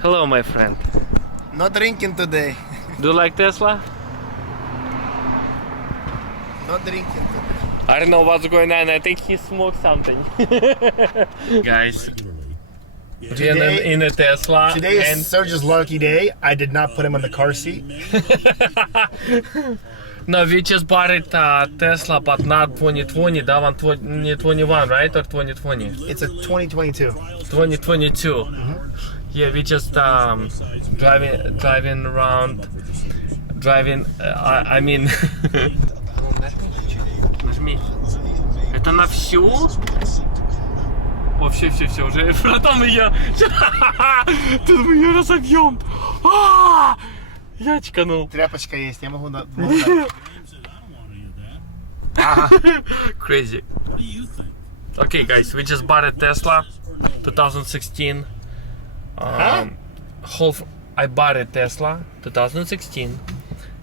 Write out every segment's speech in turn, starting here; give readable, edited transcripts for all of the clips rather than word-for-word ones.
Hello, my friend. Not drinking today. Do you like Tesla? Not drinking today. I don't know what's going on. I think he smoked something. Guys, we're in a Tesla. Today is Serge's lucky day. I did not put him in the car seat. No, we just bought it Tesla, but not 2020. That one 2021, right? Or 2020? It's a 2022. 2022. Mm-hmm. Yeah, we just driving around. I mean. Нажми. Это на всю? О, все, уже. Потом ее. Тут мы ее разобьем. Я чканул. Тряпочка есть, я могу дать. Crazy. Okay, guys, we just bought a Tesla 2016. I bought a Tesla 2016.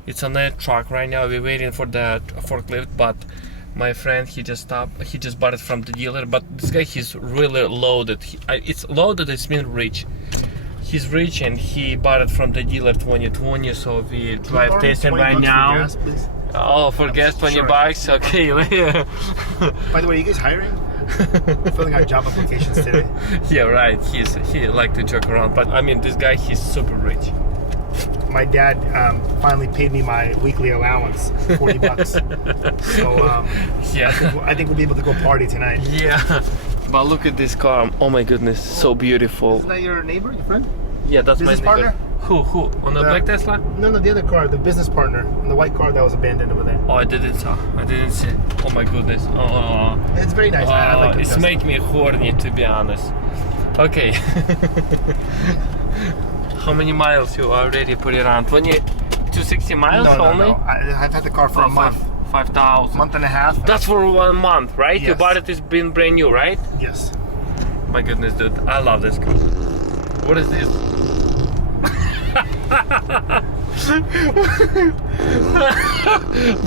It's on a truck right now. We're waiting for the forklift, but my friend he just bought it from the dealer. But this guy, he's really loaded. It's loaded. It's mean rich. He's rich and he bought it from the dealer 2020. So we drive testing right now. For gas 20 bucks. Okay. By the way, you guys hiring? Filling out job applications today. Yeah, right. He like to joke around, but I mean this guy, he's super rich. My dad finally paid me my weekly allowance, 40 bucks. So yeah, I think we'll be able to go party tonight. Yeah, but look at this car. Oh my goodness, so beautiful. Isn't that your neighbor, your friend? Yeah, that's business my neighbor. partner? Who? On the black Tesla? No, the other car, the business partner, and the white car that was abandoned over there. Oh, I didn't see. Oh my goodness. Oh, it's very nice. I like it's make me horny, to be honest. Okay. How many miles you already put it on? 260 miles only? No. I've had the car for a month. 5,000. Month and a half. That's for 1 month, right? Yes. You bought it, it's been brand new, right? Yes. My goodness, dude. I love this car. What is this?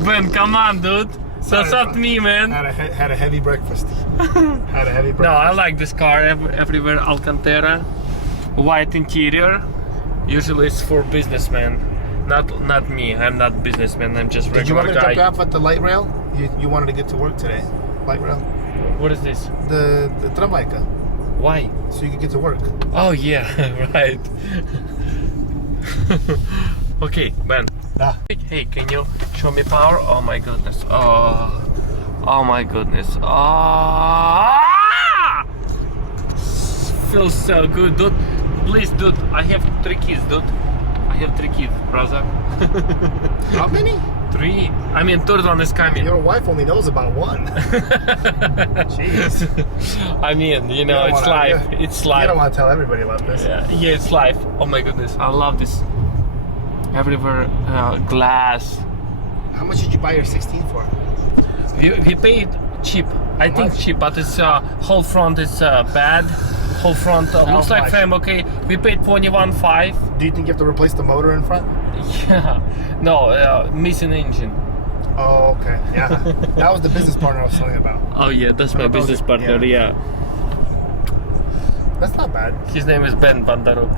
Ben, come on, dude. That's not me, man. Had a heavy breakfast. No, I like this car everywhere. Alcantara, white interior. Usually it's for businessmen. Not me. I'm not businessman. I'm just regular guy. Did you want me to drop you off at the light rail? You wanted to get to work today. Light rail. What is this? The tramvajka. Why? So you could get to work. Oh yeah, right. Okay, Ben. Hey, can you show me power? Oh my goodness. Oh my goodness. Feels so good, dude. Please, dude. I have 3 kids, dude. I have 3 kids, brother. How many? 3. I mean, third one is coming. Your wife only knows about 1. Jeez. I mean, it's life. It's life. You don't want to tell everybody about this. Yeah, it's life. Oh my goodness, I love this. Everywhere glass. How much did you buy your 16 for? We paid cheap. I think cheap, but it's whole front is bad. Whole front looks like frame okay. We paid 21.5. Do you think you have to replace the motor in front? Yeah. No, missing engine. Oh, okay. Yeah. That was the business partner I was telling you about. Oh yeah, that's my business partner. Yeah. That's not bad. His name is Ben Bandaruk.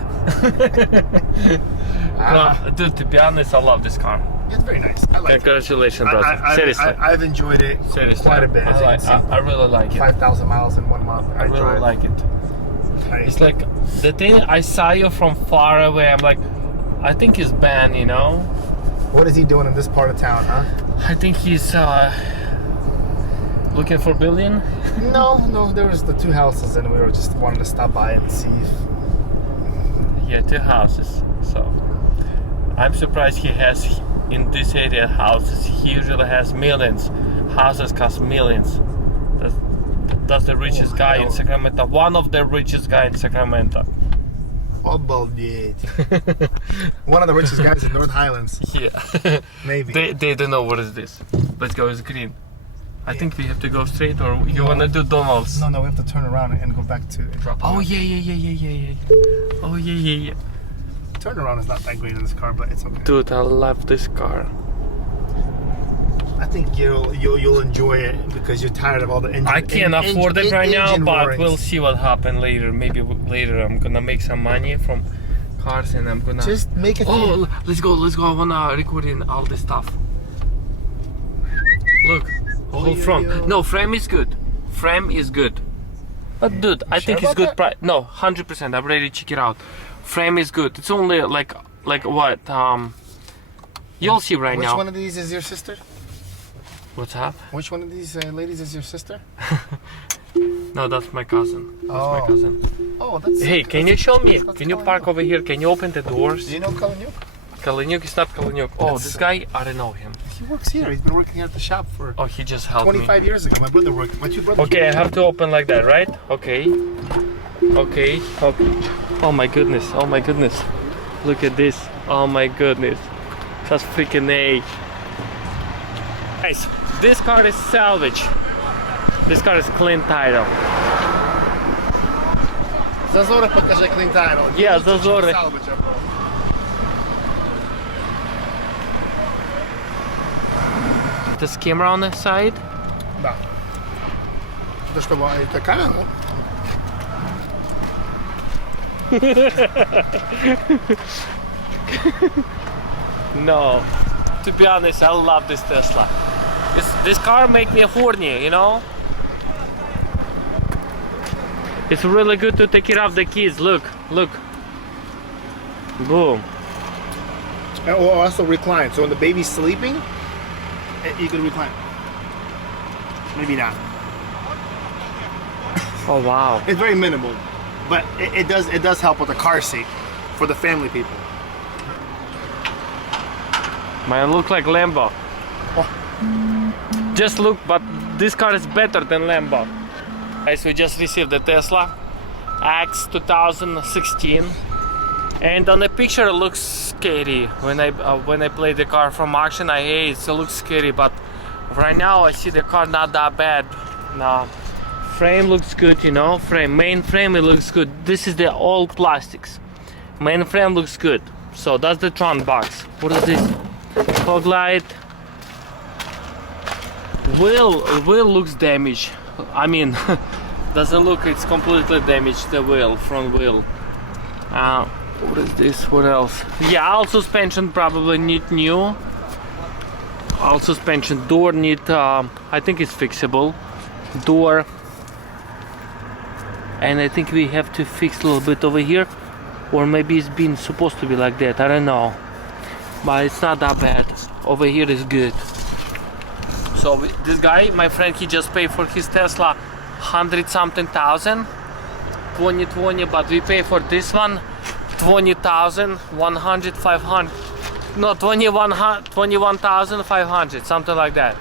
Dude, to be honest, I love this car. It's very nice. I like Congratulations, brother. Seriously. I've enjoyed it quite a bit. I really like it. 5,000 miles in 1 month. I really like it. It's like the thing I saw you from far away. I'm like, I think he's Ben, What is he doing in this part of town, huh? I think he's looking for building. No, there was the 2 houses and we were just wanting to stop by and see if... Yeah, 2 houses. So I'm surprised he has in this area houses. He usually has millions. Houses cost millions. That's the richest guy in Sacramento. One of the richest guy in Sacramento. Obaldit. One of the richest guys in North Highlands. Yeah. Maybe. They don't know what is this. Let's go, it's green. I think we have to go straight, or you wanna do Donald's? No, we have to turn around and go back to drop. Oh yeah. Oh yeah. Turnaround is not that great in this car, but it's okay. Dude, I love this car. I think you'll enjoy it because you're tired of all the engine. I can't afford it right now, but roarings. we'll see what happens later. Maybe later I'm gonna make some money from cars and I'm gonna... Just make it. Oh, let's go. I wanna record in all this stuff. Look, whole front. No, frame is good. Frame is good. But dude, I think it's good price. No, 100%. I've already checked it out. Frame is good. It's only like what? You'll see right now. Which one of these is your sister? What's up? Which one of these ladies is your sister? No, that's my cousin. That's my cousin. Oh, that's. Hey, can you show me? That's Can you park over here? Can you open the doors? Do you know Kalanyuk? Kalanyuk is not Kalanyuk. Oh, this guy, I don't know him. He works here. He's been working here at the shop for. Oh, he just helped 25 years ago. My two brothers. Okay, I have to open like that, right? Okay. Okay. Oh my goodness. Look at this. Oh my goodness. That's freaking A. Guys, this car is salvage. This car is clean title. Zazorę pokażę clean title. Yeah, Zazorę. This camera on the side? Да. Это что, это камера? No. To be honest, I love this Tesla. This car make me horny, you know? It's really good to take care of the kids. Look. Boom. And also recline. So when the baby's sleeping, you can recline. Maybe not. Oh wow. It's very minimal, but it does help with the car seat for the family people. Mine look like Lambo. Oh. Just look, but this car is better than Lambo. Guys, we just received the Tesla X 2016, and on the picture it looks scary. When I play the car from auction, it looks scary, but right now I see the car not that bad. No, frame looks good, you know. Main frame, it looks good. This is the all plastics. Main frame looks good. So that's the trunk box. What is this? Fog light. Wheel looks damaged. I mean, doesn't look, it's completely damaged, the wheel, front wheel. What is this? What else? Yeah, all suspension probably need new. All suspension. Door need, I think it's fixable. Door. And I think we have to fix a little bit over here. Or maybe it's been supposed to be like that, I don't know. But it's not that bad. Over here is good. So this guy, my friend, he just paid for his Tesla 100-something thousand 2020, but we pay for this one 20,000, 100, 500. No, 21,500, something like that.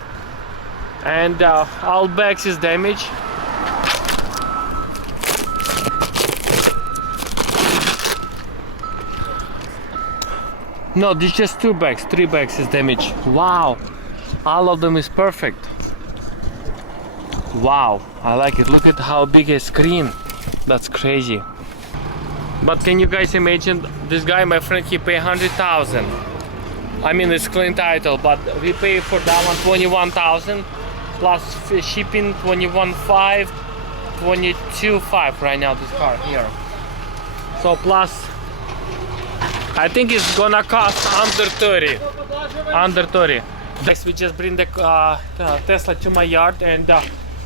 And all bags is damaged. No, there's just 2 bags, 3 bags is damaged. Wow, all of them is perfect. Wow, I like it. Look at how big a screen. That's crazy. But can you guys imagine this guy, my friend, he pay 100,000. I mean, it's clean title, but we pay for that one 21,000 plus shipping 21.5, 22.5 right now. This car here. So plus, I think it's gonna cost under 30. Under 30. Next, we just bring the Tesla to my yard and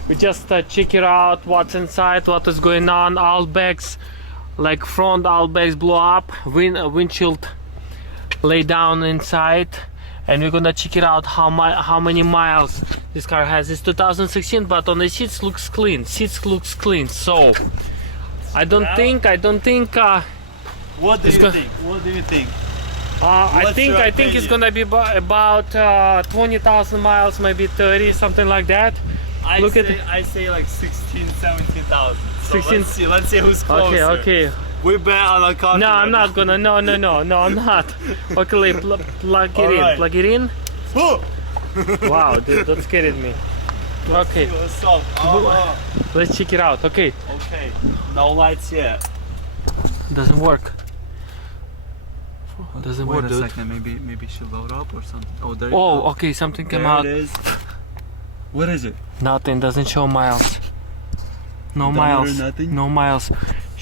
we just check it out, what's inside, what is going on. All bags, like front all bags blow up, windshield lay down inside, and we're gonna check it out how many miles this car has. It's 2016, but on the seats looks clean. Seats looks clean. So I don't think. What do you think? What do you think? I think it's gonna be about 20,000 miles, maybe 30, something like that. I say like 16, 17,000. So 16. let's see who's closer. Okay. We bet on a car. No, I'm not gonna. No, I'm not. Okay, plug it in. Right. Plug it in. Wow, dude, that scared me. Okay, Let's solve. let's check it out. Okay. Okay. No lights yet. Doesn't work. Doesn't work, Wait a dude. second. Maybe she'll load up or something. Oh, there. Oh, okay, something came out. There it is. What is it? Nothing. Doesn't show miles. No Dodometer, miles. nothing? No miles.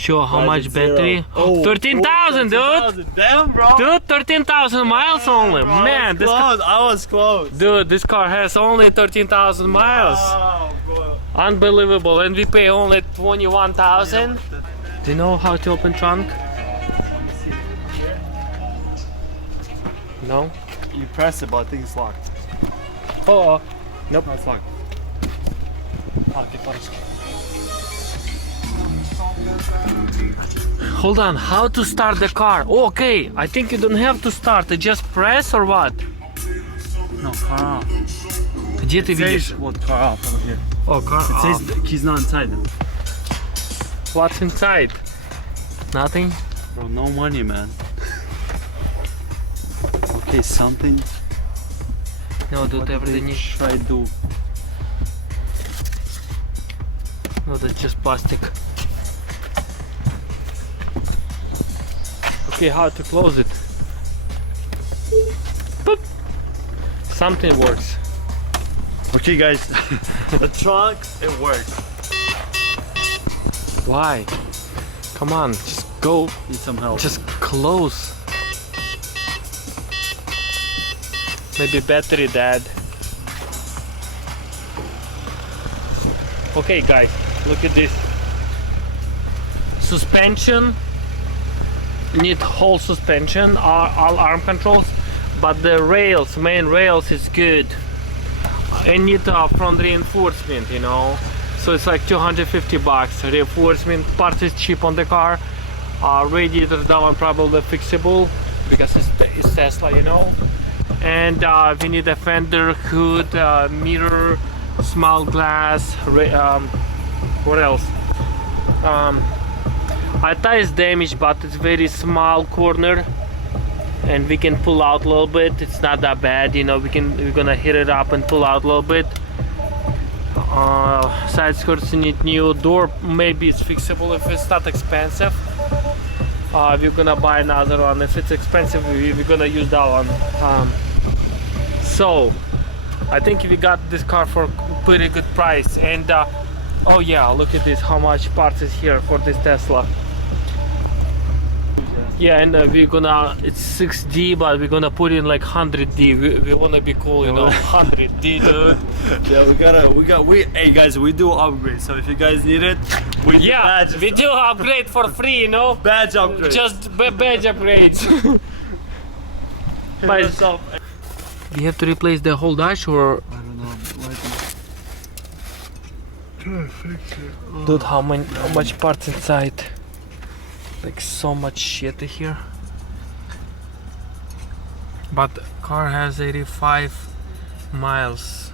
show how much Zero. battery. Oh, 13,000, dude. 13,000. Damn, bro. Dude, 13,000 miles only. Man, this car, I was close. dude, this car has only 13,000 miles. Wow, bro. Unbelievable. And we pay only 21,000. Do you know how to open trunk? No? You press it, but I think it's locked. Oh, Nope, it's locked. hold on. How to start the car? Oh, okay, I think you don't have to start. Just press or what? No, car off. Где ты видишь? What car off over here? Oh, car It off. says the key's not inside. What's inside? Nothing? Bro, no money, man. Okay, something. No, dude, What did everything they is... try to do? No, that's just plastic. Okay, how to close it? Boop. Something works. Okay, guys. The trunk, it works. Why? Come on, just go. Need some help. Just close. Maybe battery dead. Okay, guys, look at this. Suspension. Need whole suspension, all arm controls, but the rails, main rails, is good. And need front reinforcement, you know. So it's like 250 bucks. Reinforcement parts is cheap on the car. Radiator, that one probably fixable because it's Tesla, you know. And we need a fender, hood, mirror, small glass. What else? Ata is damaged, but it's very small corner, and we can pull out a little bit. It's not that bad, you know. We're gonna hit it up and pull out a little bit. Side skirts need new. Door maybe it's fixable if it's not expensive. We're gonna buy another one. If it's expensive, we're gonna use that one. So I think we got this car for a pretty good price. And oh yeah, look at this, how much parts is here for this Tesla. Yeah, and we're gonna, it's 6D, but we're gonna put in like 100D. We wanna be cool, you know. 100D, dude. Yeah, hey guys, we do upgrade. So if you guys need it, we do Yeah, badge, we do upgrade for free, you know. badge upgrade. Just badge upgrades. But yourself. we have to replace the whole dash, or I don't know. dude, how much parts inside? Like so much shit here. But car has 85 miles.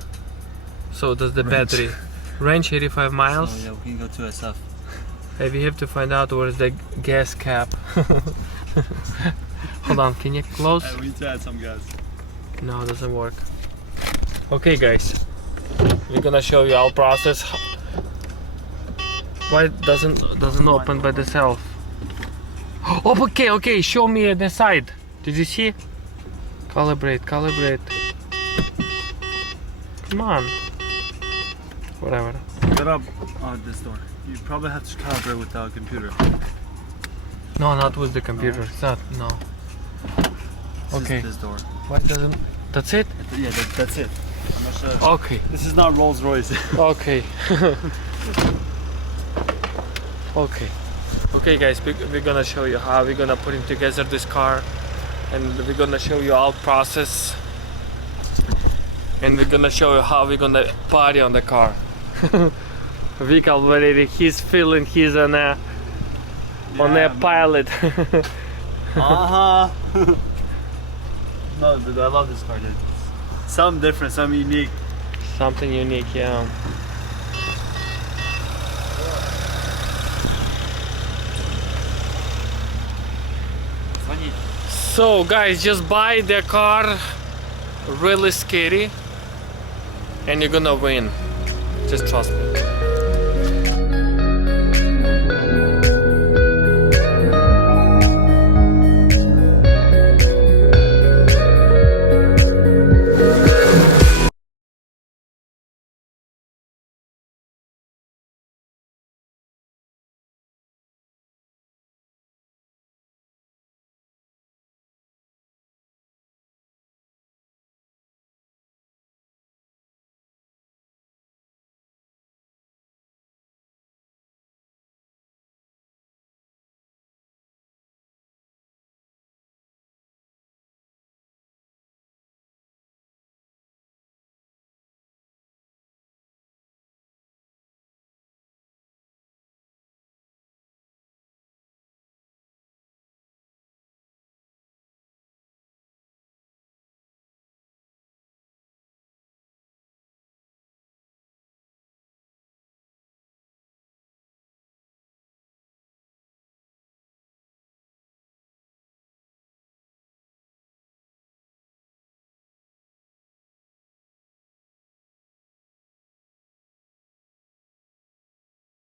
So does the battery. Range 85 miles. Oh yeah, we can go to SF. Hey, we have to find out where is the gas cap. Hold on, can you close? We need to add some gas. No, it doesn't work. Okay, guys, we're gonna show you our process. Why it doesn't open by itself? Oh, okay, show me the side. Did you see? Calibrate. Come on. Whatever. Get up on this door. You probably have to calibrate with the computer. No, not with the computer. It's not. No. This Okay. is this door. Why doesn't? That's it. Yeah, that's it. I'm not sure. Okay. This is not Rolls Royce. Okay. Okay, guys, we're gonna show you how we're gonna put together this car, and we're gonna show you our process, and we're gonna show you how we're gonna party on the car. Vic already, he's feeling he's on a pilot. Uh-huh. No, dude, I love this car, dude. Something different, something unique. Something unique, yeah. Funny. So guys, just buy the car, really scary, and you're gonna win. Just trust me.